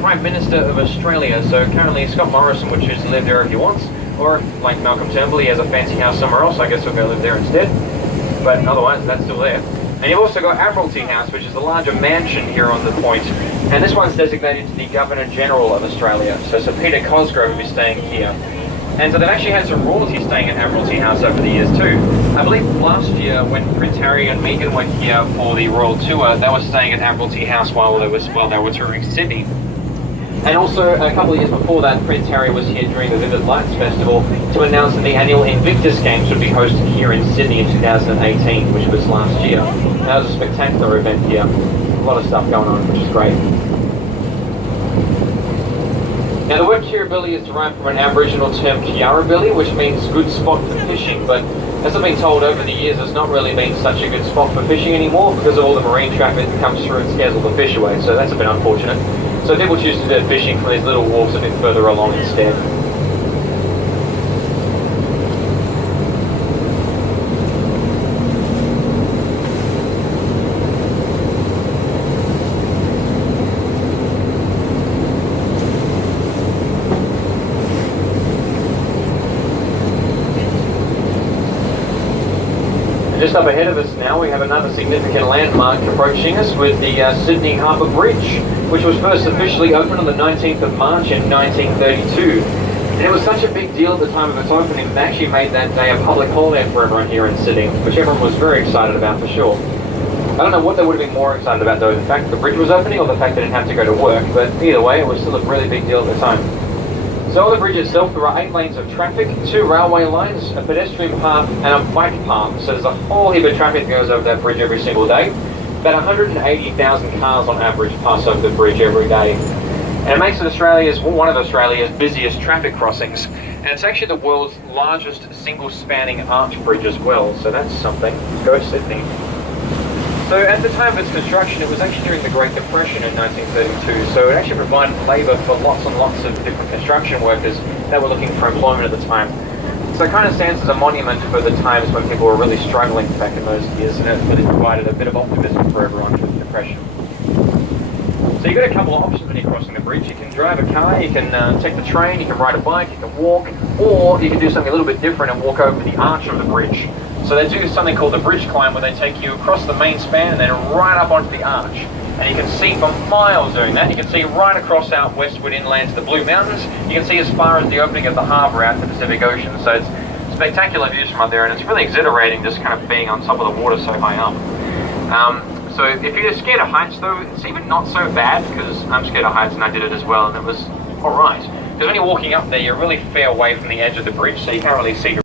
Prime Minister of Australia. So currently Scott Morrison would choose to live there if he wants, or if, like Malcolm Turnbull, he has a fancy house somewhere else, I guess he'll go live there instead. But otherwise, that's still there. And you've also got Admiralty House, which is the larger mansion here on the point. And this one's designated to the Governor-General of Australia. So Sir Peter Cosgrove will be staying here. And so they've actually had some royalty staying at Admiralty House over the years too. I believe last year when Prince Harry and Meghan were here for the royal tour, they were staying at Admiralty House while they were touring Sydney. And also a couple of years before that, Prince Harry was here during the Vivid Lights Festival to announce that the annual Invictus Games would be hosted here in Sydney in 2018, which was last year. That was a spectacular event here. A lot of stuff going on, which is great. Now the word Kirribilli is derived from an Aboriginal term Kiarabilli, which means good spot for fishing, but as I've been told over the years, it's not really been such a good spot for fishing anymore because of all the marine traffic that comes through and scares all the fish away, so that's a bit unfortunate. So people choose to do fishing from these little wharves a bit further along instead. Just up ahead of us now, we have another significant landmark approaching us with the Sydney Harbour Bridge, which was first officially opened on the 19th of March in 1932. And it was such a big deal at the time of its opening that they actually made that day a public holiday for everyone here in Sydney, which everyone was very excited about for sure. I don't know what they would have been more excited about though, the fact that the bridge was opening or the fact they didn't have to go to work, but either way, it was still a really big deal at the time. So on the bridge itself, there are 8 lanes of traffic, 2 railway lines, a pedestrian path, and a bike path. So there's a whole heap of traffic that goes over that bridge every single day. About 180,000 cars on average pass over the bridge every day. And it makes it one of Australia's busiest traffic crossings. And it's actually the world's largest single-spanning arch bridge as well. So that's something. Go Sydney. So at the time of its construction, it was actually during the Great Depression in 1932, so it actually provided labour for lots and lots of different construction workers that were looking for employment at the time. So it kind of stands as a monument for the times when people were really struggling back in those years, and it really provided a bit of optimism for everyone through the Depression. So you've got a couple of options when you're crossing the bridge. You can drive a car, you can take the train, you can ride a bike, you can walk, or you can do something a little bit different and walk over the arch of the bridge. So they do something called the bridge climb, where they take you across the main span and then right up onto the arch. And you can see for miles doing that. You can see right across out westward inland to the Blue Mountains. You can see as far as the opening of the harbour out to the Pacific Ocean. So it's spectacular views from up there, and it's really exhilarating just kind of being on top of the water so high up. So if you're scared of heights though, it's even not so bad, because I'm scared of heights and I did it as well, and it was alright. Because when you're walking up there, you're really fair away from the edge of the bridge, so you can't really see